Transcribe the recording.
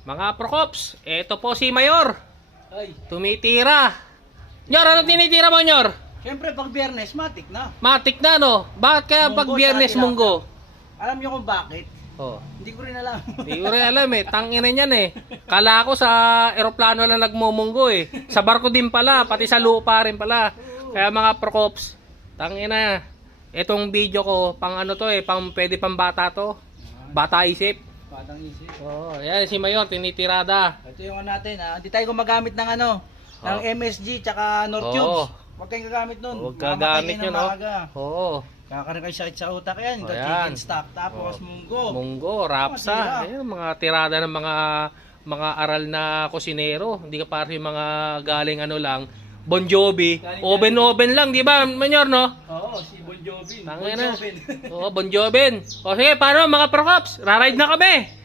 Mga Procops, eto po si Mayor. Ay, Tumitira. Nyor, ano tinitira mo, Nyor? siyempre pag biyernes, matik na. Matik na, no? Bakit kaya Munggo pag sa biyernes tilapia. munggo? Alam niyo kung bakit? Oh. Hindi ko rin alam. Hindi ko rin alam eh. Tangina niyan eh. Kala ko sa eroplano lang nagmumunggo eh. Sa barko din pala, pati sa lupa rin pala. Kaya mga Procops, tangina. Itong video ko, pang ano to eh, pang pwede pang bata to. Bata isip. Batang isip. Oh, yan si Mayor, tinitirada. Ito yung ano natin, ha? Hindi tayo gumagamit ng ano, ng Oh. MSG tsaka North Oo. Tubes. Huwag kayong gagamit nun. Huwag Mamamatay gagamit kayo yun, ng no? maaga. Oo. Kakaroon kayo sakit sa utak yan. Oh, The yan. chicken stock. Tapos Oh. munggo. Munggo, rapsa. Matira. Ayun, mga tirada ng mga aral na kusinero. Hindi ka parang yung mga galing ano lang. Bon Jovi. Oven lang, di ba, Manyor, no? Oo, si Bon Jovi. Tangina na. Oo, Bon Jovi. O sige, paano mga Procops? Raride na kami.